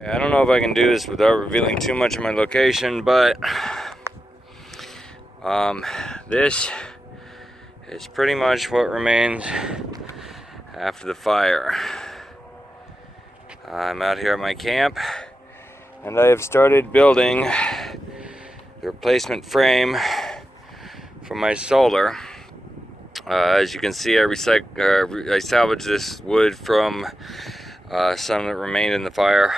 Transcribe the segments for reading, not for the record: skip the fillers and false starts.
I don't know if I can do this without revealing too much of my location, but this is pretty much what remains after the fire. I'm out here at my camp, and I have started building the replacement frame for my solar. As you can see, I salvaged this wood from some that remained in the fire.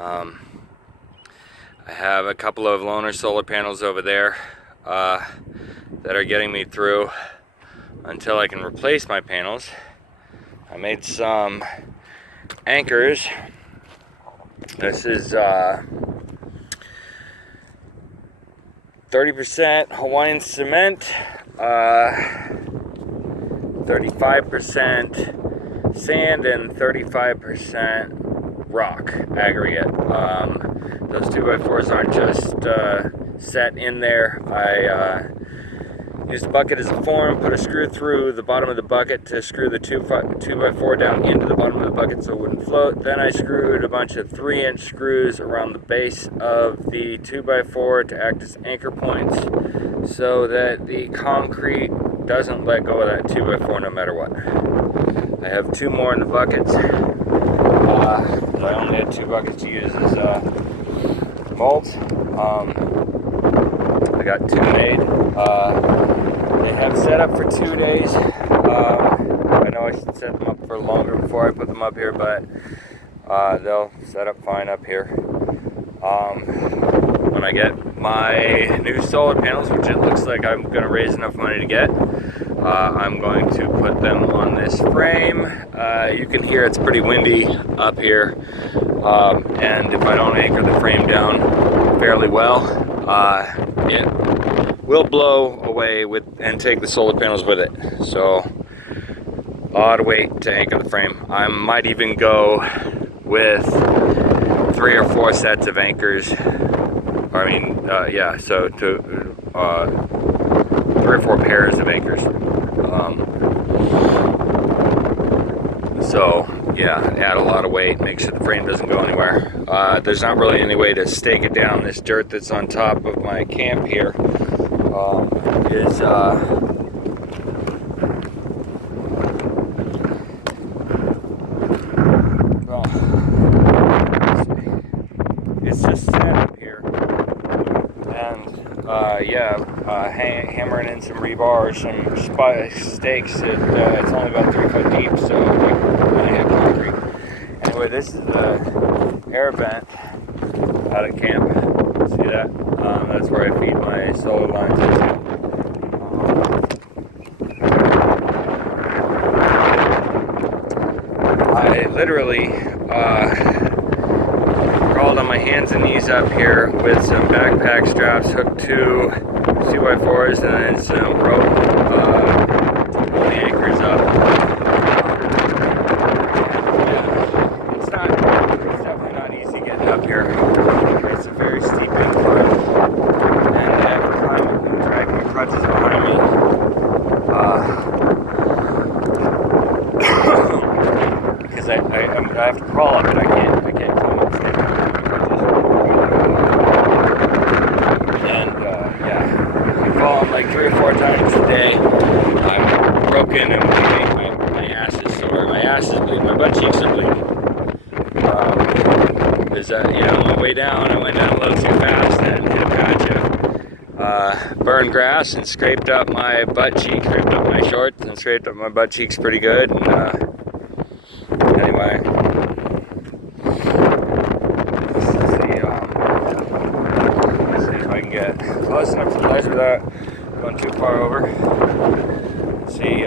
I have a couple of loaner solar panels over there that are getting me through until I can replace my panels. I made some anchors. This is 30% Hawaiian cement, 35% sand, and 35% rock aggregate. Those 2x4s aren't just set in there. I used a bucket as a form, put a screw through the bottom of the bucket to screw the 2x4 down into the bottom of the bucket so it wouldn't float. Then I screwed a bunch of 3-inch screws around the base of the 2x4 to act as anchor points so that the concrete doesn't let go of that 2x4 no matter what. I have 2 more in the buckets. I only had 2 buckets to use as molds. I got 2 made. They have set up for 2 days. I know I should set them up for longer before I put them up here, but they'll set up fine up here. When I get my new solar panels, which it looks like I'm going to raise enough money to get, I'm going to put them on this frame. You can hear it's pretty windy up here, and if I don't anchor the frame down fairly well, it will blow away and take the solar panels with it. So odd weight to anchor the frame. I might even go with 3 or 4 sets of anchors. So 3 or 4 pairs of anchors. Add a lot of weight, make sure the frame doesn't go anywhere. There's not really any way to stake it down. This dirt that's on top of my camp here is it's just sand up here, and hammering in some rebar or some stakes. It's only about 3 foot deep, so I have concrete. Anyway, this is the air vent out at camp. See that? That's where I feed my solar lines into. I literally crawled on my hands and knees up here with some backpack straps hooked to 2x4s and then some rope to pull the anchors up. It's definitely not easy getting up here. It's a very steep incline, and I have to climb it and drag my crutches behind me. Because I have to crawl up it. I can't climb up straight. I fall like 3 or 4 times a day. I'm broken and bleeding. My ass is sore. My ass is bleeding. My butt cheeks are bleeding. On my way down, I went down a little too fast and hit a patch of burned grass and scraped up my butt cheeks, scraped up my shorts, and scraped up my butt cheeks pretty good. And anyway, let's see if I can get close enough to the ledge without going too far over. See,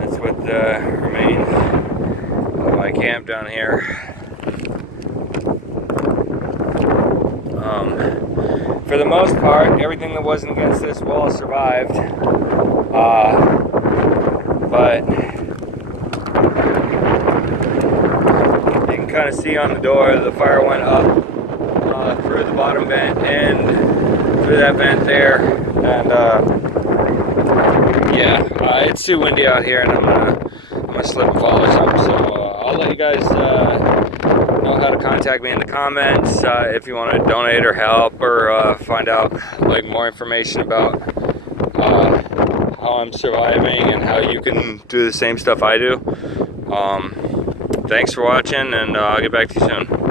that's what remains of my camp down here. For the most part, everything that wasn't against this wall survived. But you can kind of see on the door the fire went up through the bottom vent and through that vent there. And it's too windy out here, and I'm gonna slip and fall or something. So I'll let you guys contact me in the comments if you want to donate or help, or find out like more information about how I'm surviving and how you can do the same stuff I do. Thanks for watching, and I'll get back to you soon.